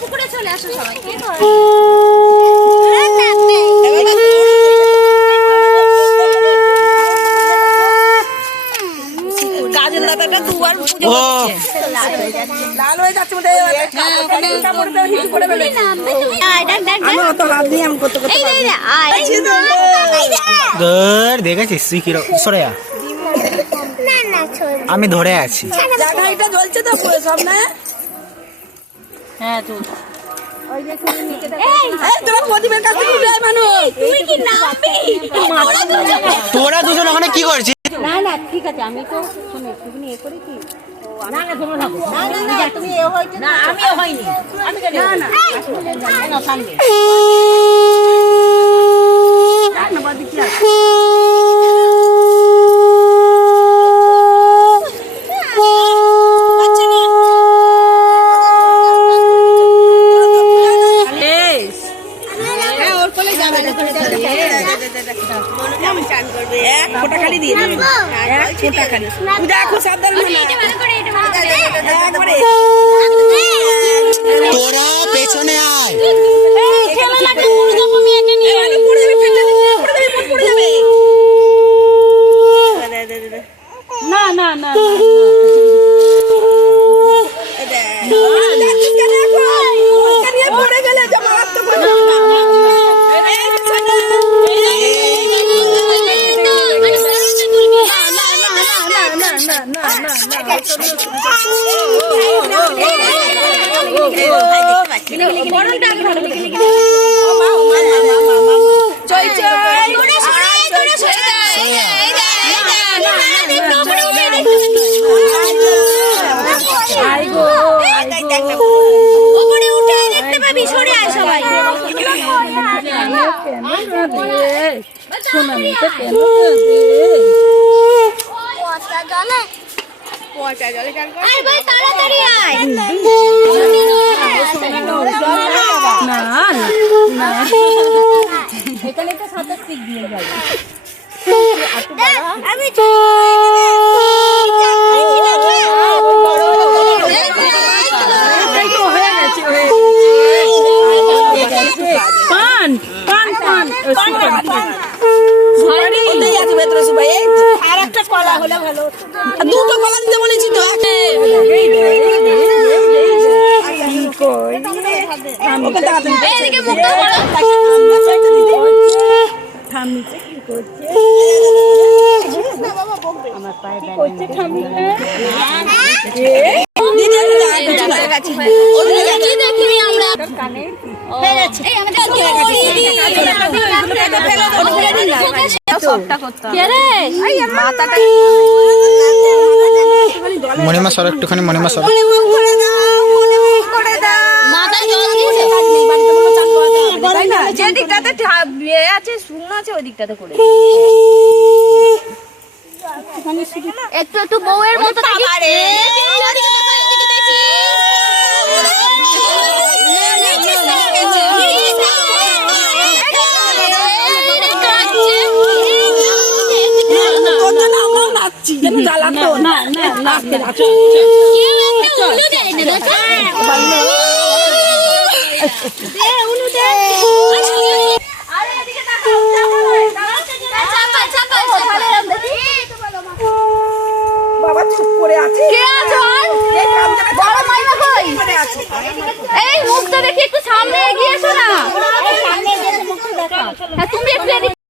পুকুরে চলে আসো সবাই। কাজের দাদাটা দুবার পুজো করছে, লাল হয়ে যাচ্ছে বলে আমি অত লাভ নেই, আমি করতে করতে দেখেছিস তুই কি সরে আমি ধরে আছি। এটা জ্বলছে তো পুরো সব না। হ্যাঁ তো তোরা দুজন ওখানে কি করছিস? না না ঠিক আছে, আমি তো শুনে একটুখানি এ করেছি। না না তোমরা থাকো, তুমি এ হয়েছে না, আমিও হইনি, আমি কেন না না না সামনে না বাদি কি আছে তোরা পেছনে আয়। না না না এখানে তো সাঁতার শিখ দিয়ে যাবে। পান পান পান আর একটা কলা হলে ভালো, দুটো কলা দিতে বলেছি তো। আমার পায়ে করছে মণিমা সর একটুখানি, মণিমা সর। যে দিকটাতে আছে শূন্য আছে ওই দিকটাতে করে একটু একটু বউয়ের মতো বাবা চুপ করে আছে। এই মুখটা দেখি একটু সামনে এগিয়ে এসো না, তুমি একটু